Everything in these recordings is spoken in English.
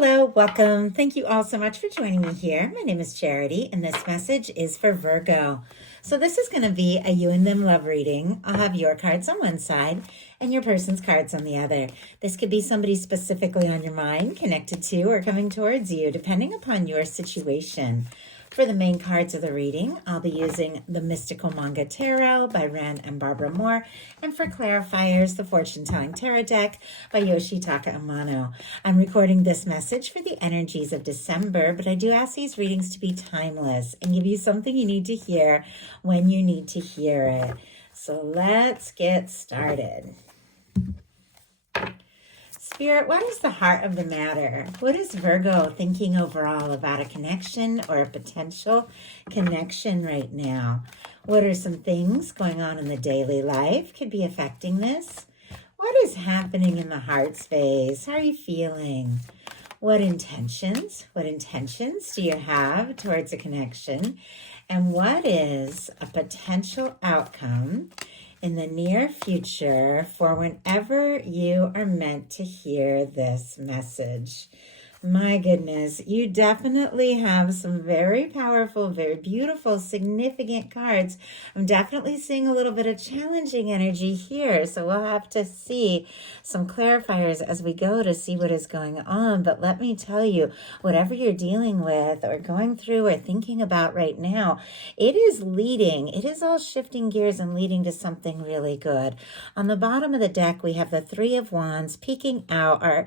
Hello, welcome. Thank you all so much for joining me here. My name is Charity, and this message is for Virgo. So this is going to be a you and them love reading. I'll have your cards on one side and your person's cards on the other. This could be somebody specifically on your mind, connected to, or coming towards you, depending upon your situation. For the main cards of the reading, I'll be using the Mystical Manga Tarot by Rann and Barbara Moore, and for clarifiers, the Fortune Telling Tarot deck by Yoshitaka Amano. I'm recording this message for the energies of December, but I do ask these readings to be timeless and give you something you need to hear when you need to hear it. So let's get started. Spirit, what is the heart of the matter? What is Virgo thinking overall about a connection or a potential connection right now? What are some things going on in the daily life could be affecting this? What is happening in the heart space? How are you feeling? What intentions do you have towards a connection? And what is a potential outcome in the near future for whenever you are meant to hear this message? My goodness, you definitely have some very powerful, very beautiful, significant cards. I'm definitely seeing a little bit of challenging energy here, so we'll have to see some clarifiers as we go to see what is going on. But let me tell you, whatever you're dealing with or going through or thinking about right now, it is all shifting gears and leading to something really good. On the bottom of the deck, we have the Three of Wands peeking out, our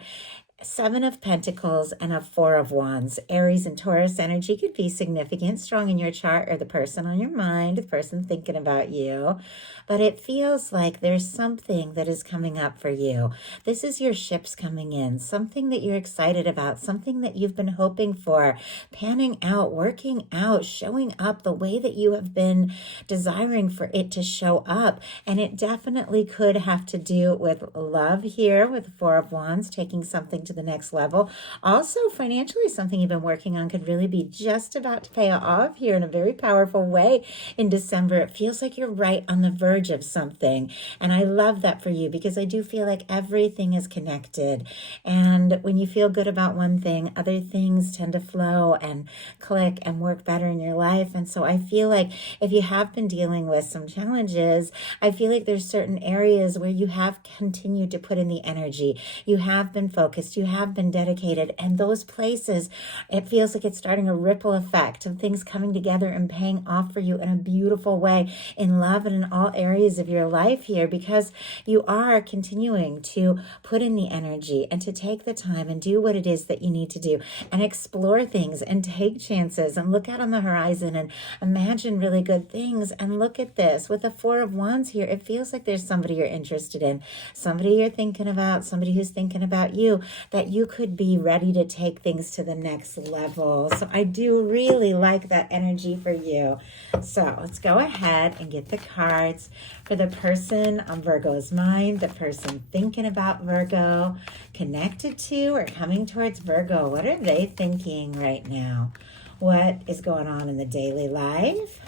Seven of Pentacles and a Four of Wands. Aries and Taurus energy could be significant, strong in your chart, or the person on your mind, the person thinking about you. But it feels like there's something that is coming up for you. This is your ships coming in, something that you're excited about, something that you've been hoping for, panning out, working out, showing up the way that you have been desiring for it to show up. And it definitely could have to do with love here with the Four of Wands, taking something to the next level. Also, financially, something you've been working on could really be just about to pay off here in a very powerful way in December. It feels like you're right on the verge of something. And I love that for you because I do feel like everything is connected. And when you feel good about one thing, other things tend to flow and click and work better in your life. And so I feel like if you have been dealing with some challenges, I feel like there's certain areas where you have continued to put in the energy. You have been focused. You have been dedicated. And those places, it feels like it's starting a ripple effect of things coming together and paying off for you in a beautiful way in love and in all areas of your life here, because you are continuing to put in the energy and to take the time and do what it is that you need to do and explore things and take chances and look out on the horizon and imagine really good things. And look at this with the Four of Wands here. It feels like there's somebody you're interested in, somebody you're thinking about, somebody who's thinking about you, that you could be ready to take things to the next level. So I do really like that energy for you. So let's go ahead and get the cards for the person on Virgo's mind, the person thinking about Virgo, connected to or coming towards Virgo. What are they thinking right now? What is going on in the daily life?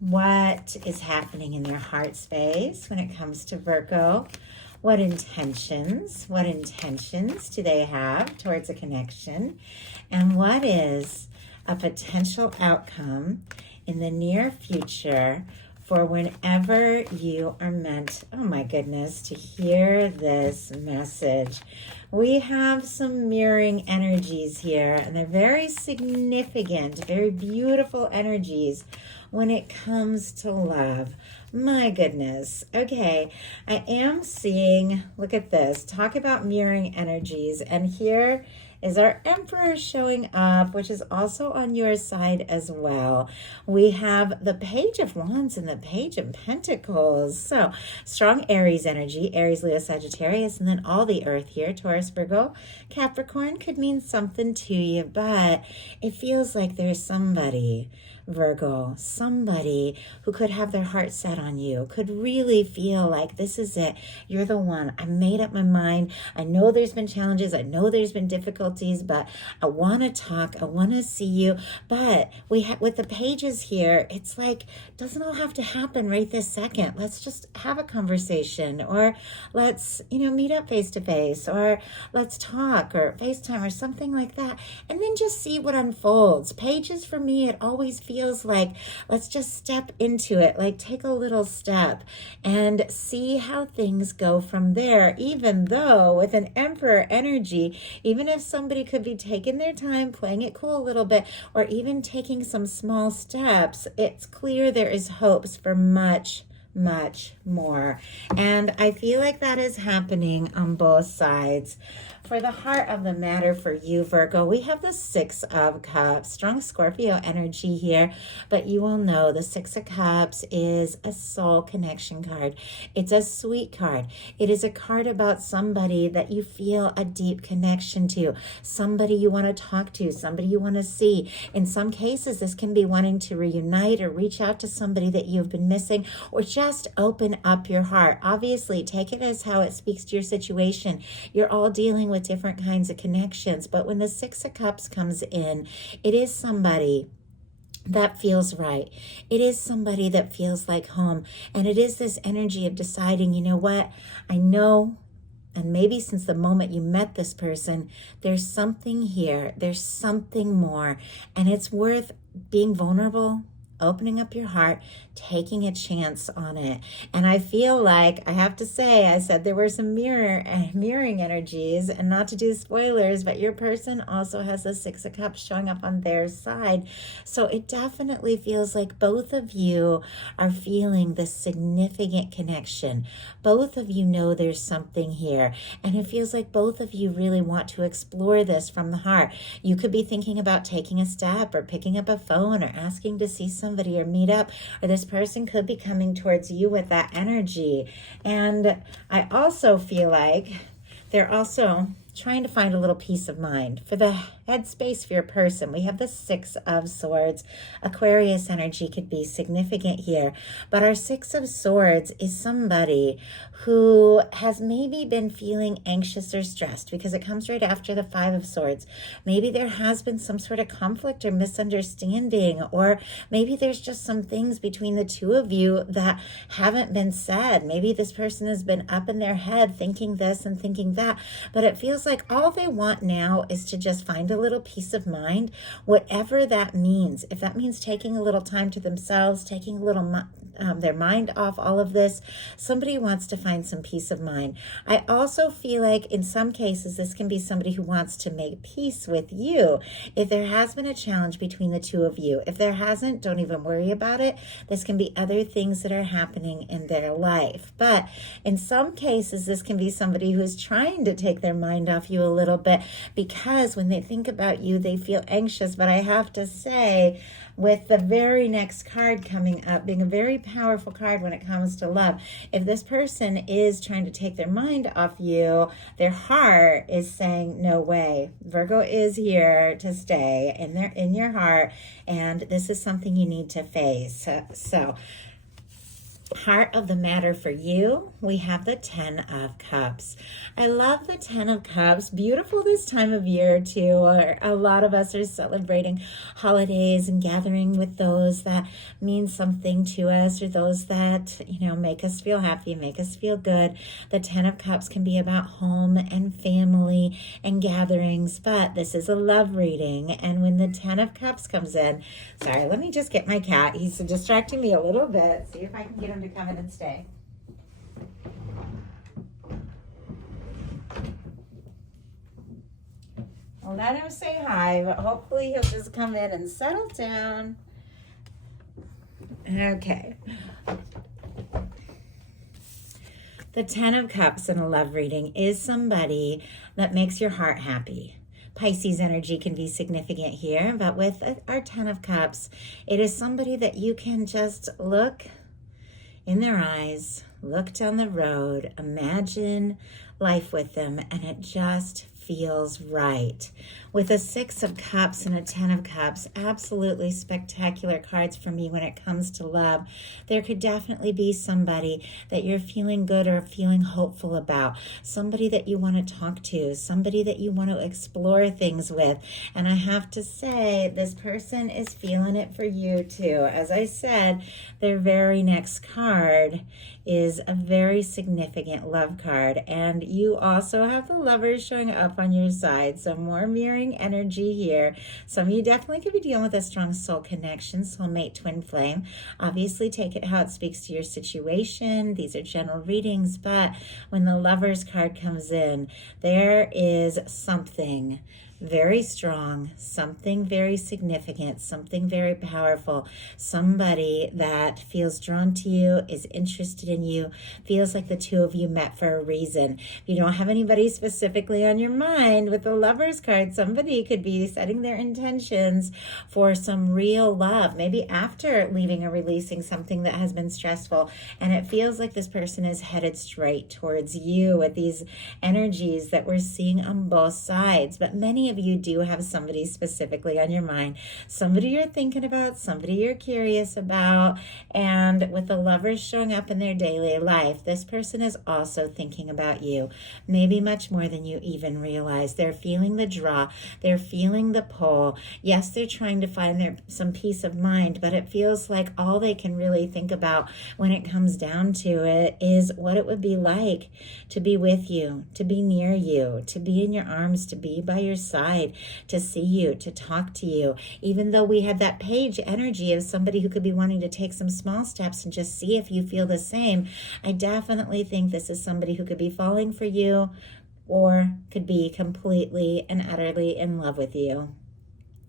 What is happening in their heart space when it comes to Virgo? What intentions do they have towards a connection? And what is a potential outcome in the near future for whenever you are meant, oh my goodness, to hear this message? We have some mirroring energies here, and they're very significant, very beautiful energies when it comes to love. My goodness. Okay, I am seeing, look at this, talk about mirroring energies, and here is our Emperor showing up, which is also on your side as well. We have the Page of Wands and the Page of Pentacles. So strong Aries energy, Aries, Leo, Sagittarius, and then all the earth here, Taurus, Virgo, Capricorn could mean something to you, but it feels like there's somebody, Virgo, somebody who could have their heart set on you, could really feel like this is it. You're the one. I made up my mind. I know there's been challenges. I know there's been difficulties, but I want to talk. I want to see you. But with the pages here, it's like, doesn't all have to happen right this second. Let's just have a conversation, or let's, meet up face to face, or let's talk, or FaceTime, or something like that. And then just see what unfolds. Pages for me, it always feels like, let's just step into it, like take a little step and see how things go from there. Even though with an Emperor energy, even if somebody could be taking their time, playing it cool a little bit, or even taking some small steps, it's clear there is hopes for much more. And I feel like that is happening on both sides. For the heart of the matter for you, Virgo, we have the Six of Cups, strong Scorpio energy here, but you will know the Six of Cups is a soul connection card. It's a sweet card. It is a card about somebody that you feel a deep connection to, somebody you want to talk to, somebody you want to see. In some cases, this can be wanting to reunite or reach out to somebody that you've been missing, or just open up your heart. Obviously, take it as how it speaks to your situation. You're all dealing with different kinds of connections, but when the Six of Cups comes in, it is somebody that feels right. It is somebody that feels like home. And it is this energy of deciding, you know what, I know, and maybe since the moment you met this person, there's something here, there's something more, and it's worth being vulnerable, opening up your heart, taking a chance on it. And I feel like, I have to say, I said there were some mirroring energies, and not to do spoilers, but your person also has the Six of Cups showing up on their side. So it definitely feels like both of you are feeling this significant connection. Both of you know there's something here. And it feels like both of you really want to explore this from the heart. You could be thinking about taking a step, or picking up a phone, or asking to see somebody, or meet up, or this person could be coming towards you with that energy. And I also feel like they're also trying to find a little peace of mind. For the headspace for your person, we have the Six of Swords. Aquarius energy could be significant here, but our Six of Swords is somebody who has maybe been feeling anxious or stressed, because it comes right after the Five of Swords. Maybe there has been some sort of conflict or misunderstanding, or maybe there's just some things between the two of you that haven't been said. Maybe this person has been up in their head thinking this and thinking that, but it feels like all they want now is to just find a little peace of mind, whatever that means. If that means taking a little time to themselves, taking a little their mind off all of this, somebody wants to find some peace of mind. I also feel like in some cases, this can be somebody who wants to make peace with you. If there has been a challenge between the two of you, if there hasn't, don't even worry about it. This can be other things that are happening in their life. But in some cases, this can be somebody who is trying to take their mind off you a little bit, because when they think about you, they feel anxious. But I have to say, with the very next card coming up, being a very powerful card when it comes to love, if this person is trying to take their mind off you, their heart is saying, no way. Virgo is here to stay in your heart, and this is something you need to face. So heart of the matter for you, we have the Ten of Cups. I love the Ten of Cups. Beautiful this time of year too. A lot of us are celebrating holidays and gathering with those that mean something to us, or those that, make us feel happy, make us feel good. The Ten of Cups can be about home and family and gatherings, but this is a love reading. And when the Ten of Cups comes in, sorry, let me just get my cat. He's distracting me a little bit. See if I can get him to come in and stay. I'll let him say hi, but hopefully he'll just come in and settle down. Okay. The Ten of Cups in a love reading is somebody that makes your heart happy. Pisces energy can be significant here, but with our Ten of Cups, it is somebody that you can just look in their eyes, look down the road, imagine life with them, and it just feels right. With a 6 of Cups and a 10 of Cups, absolutely spectacular cards for me when it comes to love. There could definitely be somebody that you're feeling good or feeling hopeful about, somebody that you want to talk to, somebody that you want to explore things with. And I have to say, this person is feeling it for you too. As I said, their very next card is a very significant love card, and you also have the Lovers showing up on your side, so more mirroring energy here. Some of you definitely could be dealing with a strong soul connection, soulmate, twin flame. Obviously take it how it speaks to your situation. These are general readings, but when the Lovers card comes in, there is something very strong, something very significant, something very powerful, somebody that feels drawn to you, is interested in you, feels like the two of you met for a reason. If you don't have anybody specifically on your mind with the Lovers card, somebody could be setting their intentions for some real love, maybe after leaving or releasing something that has been stressful, and it feels like this person is headed straight towards you with these energies that we're seeing on both sides. But many of you do have somebody specifically on your mind, somebody you're thinking about, somebody you're curious about, and with the Lovers showing up in their daily life, this person is also thinking about you, maybe much more than you even realize. They're feeling the draw, they're feeling the pull. Yes, they're trying to find some peace of mind, but it feels like all they can really think about when it comes down to it is what it would be like to be with you, to be near you, to be in your arms, to be by your side, to see you, to talk to you. Even though we have that page energy of somebody who could be wanting to take some small steps and just see if you feel the same, I definitely think this is somebody who could be falling for you or could be completely and utterly in love with you.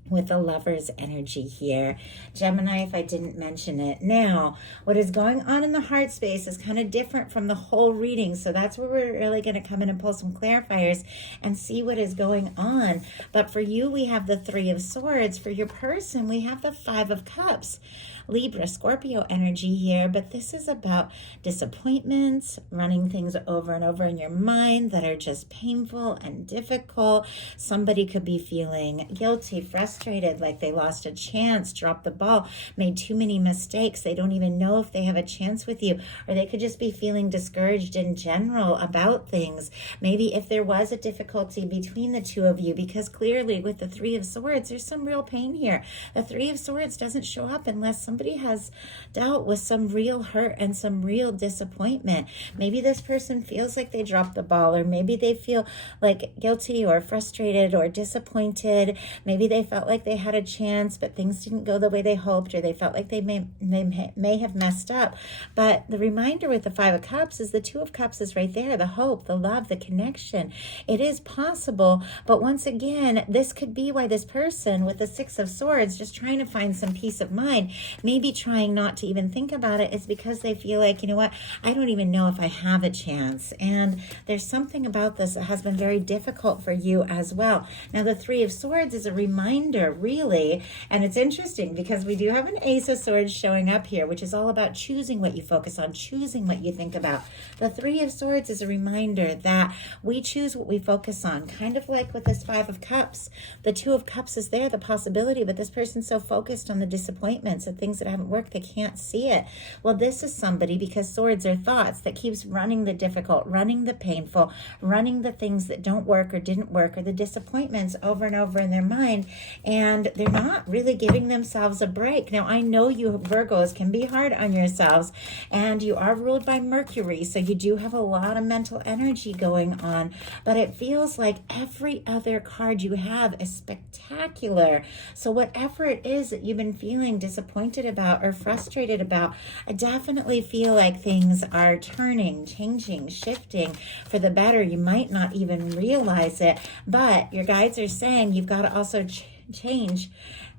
With the Lovers energy here. Gemini, if I didn't mention it. Now, what is going on in the heart space is kind of different from the whole reading. So that's where we're really going to come in and pull some clarifiers and see what is going on. But for you, we have the 3 of Swords. For your person, we have the 5 of Cups. Libra, Scorpio energy here, but this is about disappointments, running things over and over in your mind that are just painful and difficult. Somebody could be feeling guilty, frustrated, like they lost a chance, dropped the ball, made too many mistakes. They don't even know if they have a chance with you, or they could just be feeling discouraged in general about things. Maybe if there was a difficulty between the two of you, because clearly with the 3 of Swords, there's some real pain here. The 3 of Swords doesn't show up unless somebody has dealt with some real hurt and some real disappointment. Maybe this person feels like they dropped the ball, or maybe they feel like guilty or frustrated or disappointed. Maybe they felt like they had a chance, but things didn't go the way they hoped, or they felt like they may have messed up. But the reminder with the 5 of Cups is the 2 of Cups is right there, the hope, the love, the connection. It is possible, but once again, this could be why this person with the 6 of Swords, just trying to find some peace of mind, maybe trying not to even think about it, is because they feel like, you know what, I don't even know if I have a chance. And there's something about this that has been very difficult for you as well. Now, the 3 of Swords is a reminder, really, and it's interesting because we do have an Ace of Swords showing up here, which is all about choosing what you focus on, choosing what you think about. The 3 of Swords is a reminder that we choose what we focus on, kind of like with this 5 of Cups. The 2 of Cups is there, the possibility, but this person's so focused on the disappointments, the things that haven't worked, they can't see it. Well, this is somebody, because swords are thoughts, that keeps running the difficult, running the painful, running the things that don't work or didn't work, or the disappointments over and over in their mind, and they're not really giving themselves a break. Now, I know you Virgos can be hard on yourselves, and you are ruled by Mercury, so you do have a lot of mental energy going on, but it feels like every other card you have is spectacular. So whatever it is that you've been feeling disappointed about or frustrated about, I definitely feel like things are turning, changing, shifting for the better. You might not even realize it, but your guides are saying you've got to also change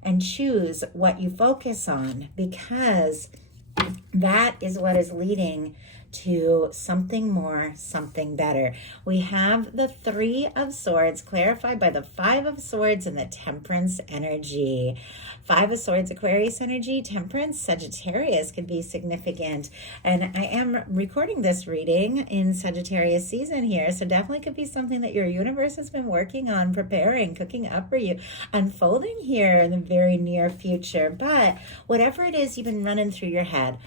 and choose what you focus on, because that is what is leading to something more, something better. We have the Three of Swords clarified by the Five of Swords and the Temperance energy. Five of Swords, Aquarius energy, Temperance, Sagittarius could be significant. And I am recording this reading in Sagittarius season here, so definitely could be something that your universe has been working on, preparing, cooking up for you, unfolding here in the very near future. But whatever it is you've been running through your head,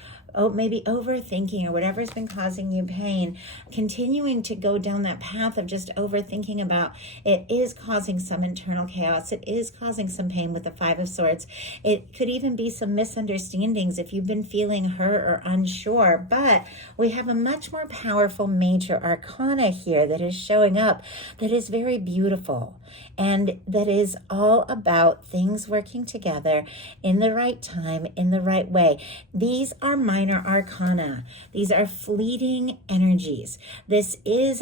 maybe overthinking or whatever's been causing you pain, continuing to go down that path of just overthinking about it is causing some internal chaos. It is causing some pain with the Five of Swords. It could even be some misunderstandings if you've been feeling hurt or unsure. But we have a much more powerful major arcana here that is showing up that is very beautiful and that is all about things working together in the right time, in the right way. These are minor arcana. These are fleeting energies. This is,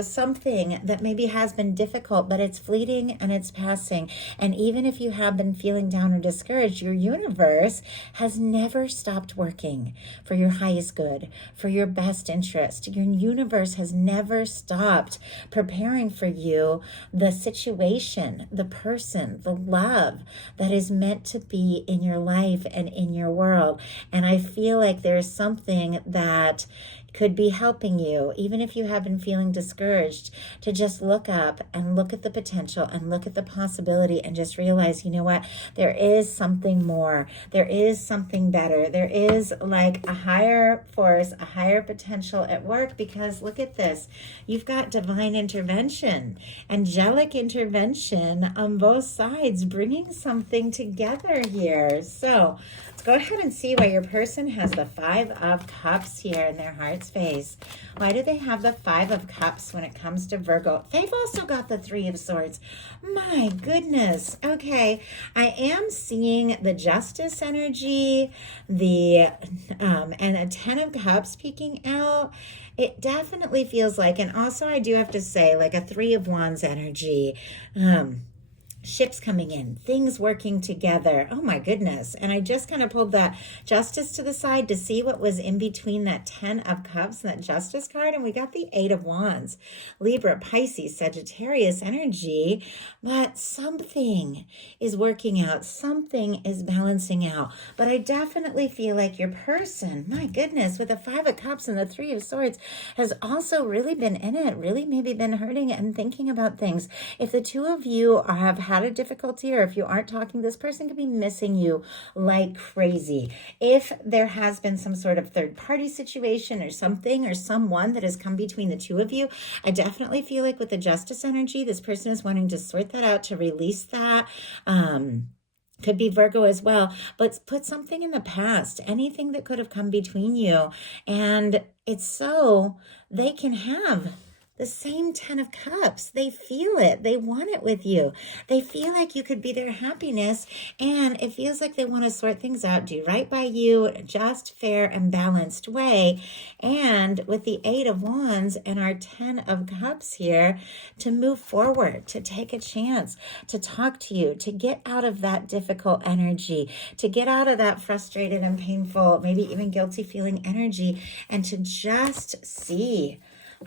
something that maybe has been difficult, but it's fleeting and it's passing. And even if you have been feeling down or discouraged, your universe has never stopped working for your highest good, for your best interest. Your universe has never stopped preparing for you the situation, the person, the love that is meant to be in your life and in your world. And I feel like there's something that could be helping you, even if you have been feeling discouraged, to just look up and look at the potential and look at the possibility and just realize, you know what, there is something more. There is something better. There is like a higher force, a higher potential at work, because look at this. You've got divine intervention, angelic intervention on both sides, bringing something together here. So let's go ahead and see why your person has the Five of Cups here in their heart space. Why do they have the Five of Cups when it comes to Virgo? They've also got the Three of Swords. My goodness. Okay, I am seeing the Justice energy, and a Ten of Cups peeking out. It definitely feels like, and also I do have to say, like a Three of Wands energy. Ships coming in, things working together. Oh my goodness. And I just kind of pulled that Justice to the side to see what was in between that Ten of Cups and that Justice card. And we got the Eight of Wands, Libra, Pisces, Sagittarius energy. But something is working out. Something is balancing out. But I definitely feel like your person, my goodness, with the Five of Cups and the Three of Swords has also really been in it, really maybe been hurting and thinking about things. If the two of you have had a difficulty, or if you aren't talking, this person could be missing you like crazy. If there has been some sort of third party situation or something or someone that has come between the two of you, I definitely feel like with the Justice energy, this person is wanting to sort that out, to release that. Could be Virgo as well, but put something in the past, anything that could have come between you. And it's so they can have the same Ten of Cups. They feel it. They want it with you. They feel like you could be their happiness, and it feels like they want to sort things out, do right by you in a just, fair, and balanced way. And with the Eight of Wands and our Ten of Cups here, to move forward, to take a chance, to talk to you, to get out of that difficult energy, to get out of that frustrated and painful, maybe even guilty feeling energy, and to just see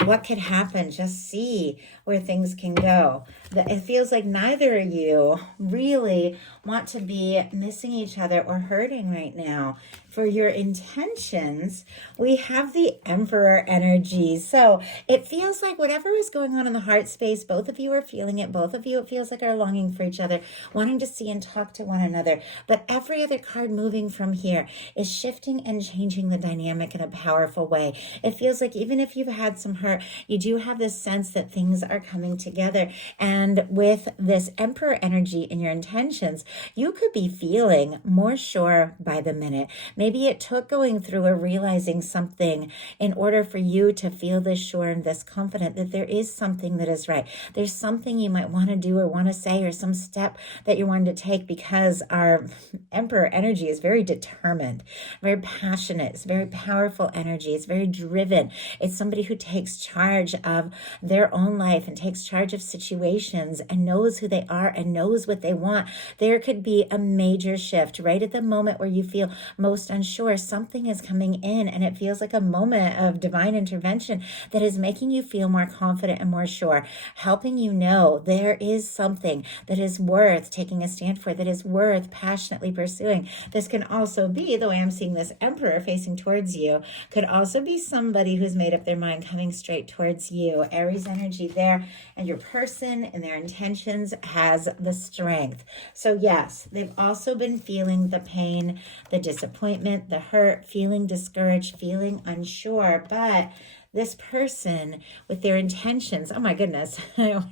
what could happen, just see where things can go. It feels like neither of you really want to be missing each other or hurting right now. For your intentions, we have the Emperor energy. So it feels like whatever is going on in the heart space, both of you are feeling it. Both of you, it feels like, are longing for each other, wanting to see and talk to one another. But every other card moving from here is shifting and changing the dynamic in a powerful way. It feels like even if you've had some hurt, you do have this sense that things are coming together. And with this Emperor energy in your intentions, you could be feeling more sure by the minute. Maybe it took going through or realizing something in order for you to feel this sure and this confident that there is something that is right. There's something you might want to do or want to say, or some step that you're wanting to take, because our Emperor energy is very determined, very passionate. It's very powerful energy. It's very driven. It's somebody who takes charge of their own life, life and takes charge of situations and knows who they are and knows what they want, there could be a major shift right at the moment where you feel most unsure. Something is coming in and it feels like a moment of divine intervention that is making you feel more confident and more sure, helping you know there is something that is worth taking a stand for, that is worth passionately pursuing. This can also be, the way I'm seeing this Emperor facing towards you, could also be somebody who's made up their mind coming straight towards you. Aries energy there, and your person and their intentions has the strength. So yes, they've also been feeling the pain, the disappointment, the hurt, feeling discouraged, feeling unsure, but this person with their intentions, oh my goodness, I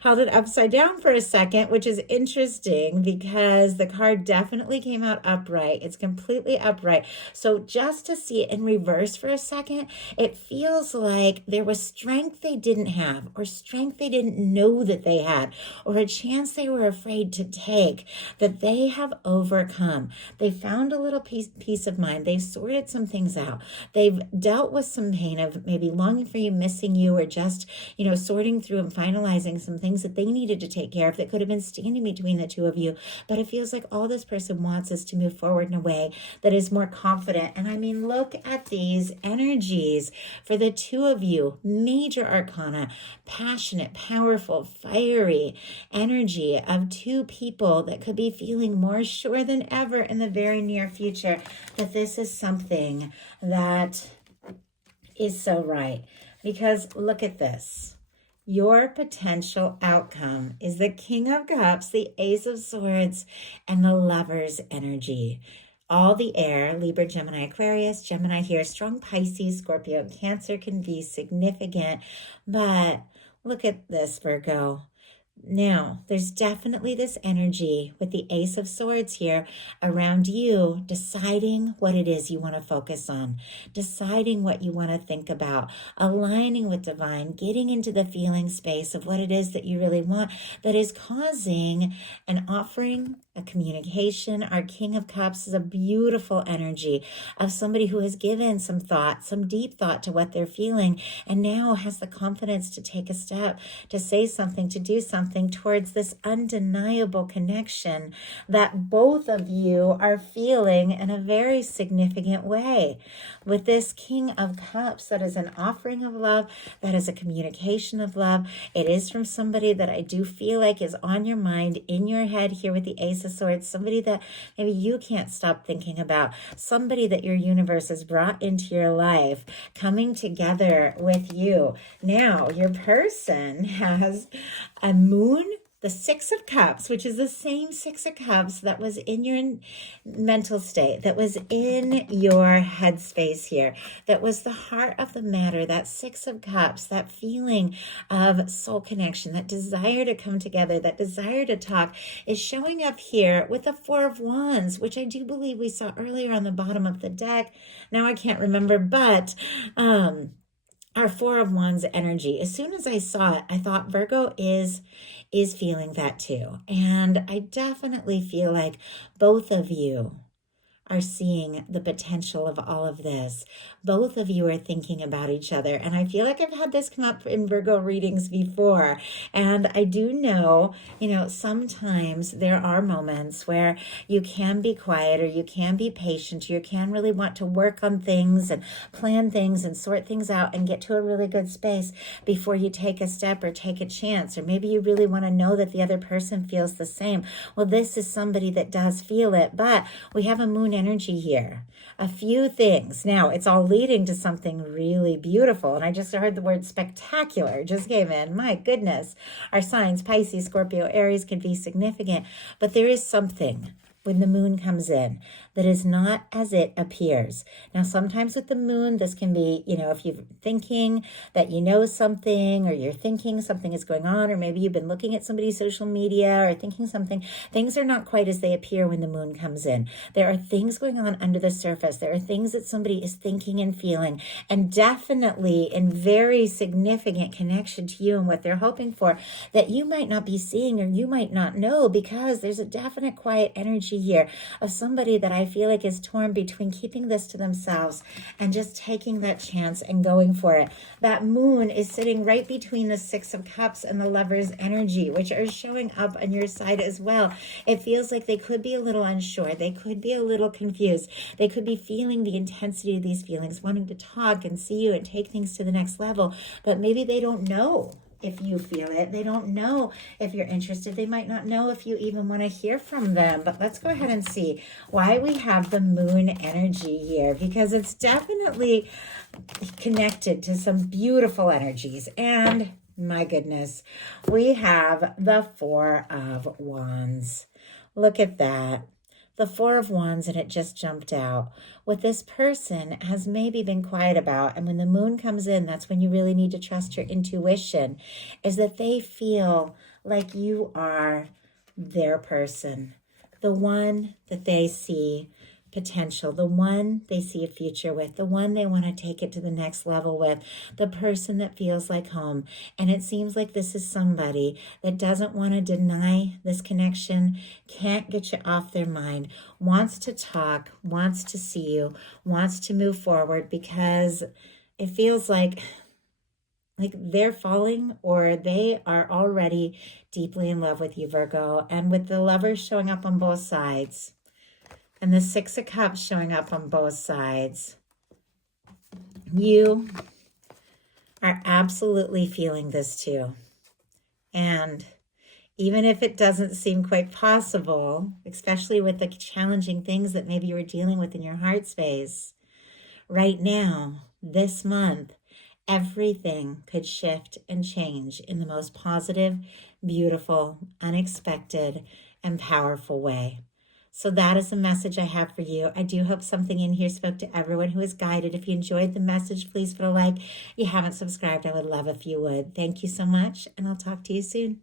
held it upside down for a second, which is interesting because the card definitely came out upright. It's completely upright. So just to see it in reverse for a second, it feels like there was strength they didn't have, or strength they didn't know that they had, or a chance they were afraid to take that they have overcome. They found a little peace of mind. They've sorted some things out. They've dealt with some pain of maybe longing for you, missing you, or just, sorting through and finalizing some things that they needed to take care of that could have been standing between the two of you. But it feels like all this person wants is to move forward in a way that is more confident. And I mean, look at these energies for the two of you. Major arcana, passionate, powerful, fiery energy of two people that could be feeling more sure than ever in the very near future that this is something that is so right. Because look at this. Your potential outcome is the King of Cups, the Ace of Swords, and the Lover's energy. All the air, Libra, Gemini, Aquarius, Gemini here, strong Pisces, Scorpio, Cancer can be significant. But look at this, Virgo. Now, there's definitely this energy with the Ace of Swords here around you, deciding what it is you want to focus on, deciding what you want to think about, aligning with divine, getting into the feeling space of what it is that you really want that is causing an offering, a communication. Our King of Cups is a beautiful energy of somebody who has given some thought, some deep thought to what they're feeling, and now has the confidence to take a step, to say something, to do something towards this undeniable connection that both of you are feeling in a very significant way. With this King of Cups, that is an offering of love, that is a communication of love. It is from somebody that I do feel like is on your mind, in your head here with the Ace of Swords, somebody that maybe you can't stop thinking about, somebody that your universe has brought into your life, coming together with you. Now, your person has a moon, the Six of Cups, which is the same Six of Cups that was in your mental state, that was in your headspace here, that was the heart of the matter, that Six of Cups, that feeling of soul connection, that desire to come together, that desire to talk, is showing up here with the Four of Wands, which I do believe we saw earlier on the bottom of the deck. Now I can't remember, but our Four of Wands energy. As soon as I saw it, I thought Virgo is feeling that too. And I definitely feel like both of you are seeing the potential of all of this. Both of you are thinking about each other. And I feel like I've had this come up in Virgo readings before. And I do know, sometimes there are moments where you can be quiet, or you can be patient, you can really want to work on things and plan things and sort things out and get to a really good space before you take a step or take a chance. Or maybe you really want to know that the other person feels the same. Well, this is somebody that does feel it, but we have a moon energy here. A few things. Now, it's all leading to something really beautiful. And I just heard the word spectacular just came in. My goodness. Our signs, Pisces, Scorpio, Aries, could be significant. But there is something when the moon comes in that is not as it appears. Now, sometimes with the moon, this can be, if you're thinking that you know something, or you're thinking something is going on, or maybe you've been looking at somebody's social media or thinking something, things are not quite as they appear when the moon comes in. There are things going on under the surface. There are things that somebody is thinking and feeling, and definitely in very significant connection to you and what they're hoping for, that you might not be seeing or you might not know, because there's a definite quiet energy energy here of somebody that I feel like is torn between keeping this to themselves and just taking that chance and going for it. That moon is sitting right between the Six of Cups and the Lover's energy, which are showing up on your side as well. It feels like they could be a little unsure. They could be a little confused. They could be feeling the intensity of these feelings, wanting to talk and see you and take things to the next level, but maybe they don't know if you feel it. They don't know if you're interested. They might not know if you even want to hear from them. But let's go ahead and see why we have the moon energy here, because it's definitely connected to some beautiful energies. And my goodness, we have the Four of Wands. Look at that. The Four of Wands, and it just jumped out. What this person has maybe been quiet about, and when the moon comes in, that's when you really need to trust your intuition, is that they feel like you are their person, the one that they see potential, the one they see a future with, the one they want to take it to the next level with, the person that feels like home. And it seems like this is somebody that doesn't want to deny this connection, can't get you off their mind, wants to talk, wants to see you, wants to move forward, because it feels like they're falling, or they are already deeply in love with you, Virgo. And with the Lovers showing up on both sides, and the Six of Cups showing up on both sides, you are absolutely feeling this too. And even if it doesn't seem quite possible, especially with the challenging things that maybe you were dealing with in your heart space, right now, this month, everything could shift and change in the most positive, beautiful, unexpected, and powerful way. So that is the message I have for you. I do hope something in here spoke to everyone who is guided. If you enjoyed the message, please put a like. If you haven't subscribed, I would love if you would. Thank you so much, and I'll talk to you soon.